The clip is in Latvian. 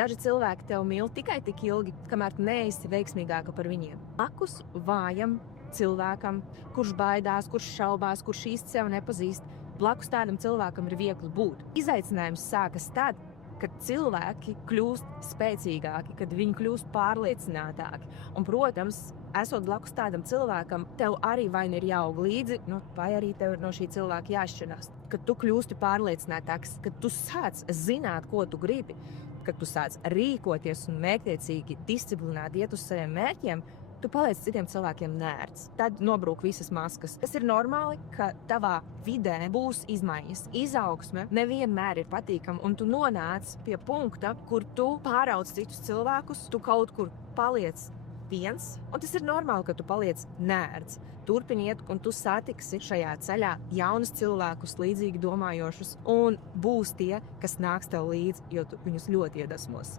Daži cilvēki tev mīl tikai tik ilgi, kamēr tu neesi veiksmīgāka par viņiem. Blakus vājam cilvēkam, kurš baidās, kurš šaubās, kurš īsti sev nepazīst, blakus tādam cilvēkam ir viegli būt. Izaicinājums sākas tad, kad cilvēki kļūst spēcīgāki, kad viņi kļūst pārliecinātāki. Un, protams, esot blakus tādam cilvēkam, tev arī vai nu ir jāaug līdzi, vai arī tev ir no šī cilvēka jāšķirās. Kad tu kļūsti pārliecinātāks, kad tu sāc zināt, ko tu gribi, kad tu sāc rīkoties un mērķtiecīgi, disciplinēti iet uz saviem mērķiem, tu paliec citiem cilvēkiem nērts. Tad nobrūk visas maskas. Tas ir normāli, ka tavā vidē būs izmaiņas. Izaugsme nevienmēr ir patīkama, un tu nonāc pie punkta, kur tu pārauc citus cilvēkus, tu kaut kur paliec viens, un tas ir normāli, ka tu paliec nērts. Turpini iet, un tu satiksi šajā ceļā jaunus cilvēkus, līdzīgi domājošus, un būs tie, kas nāks tev līdzi, jo tu viņus ļoti iedvesmos.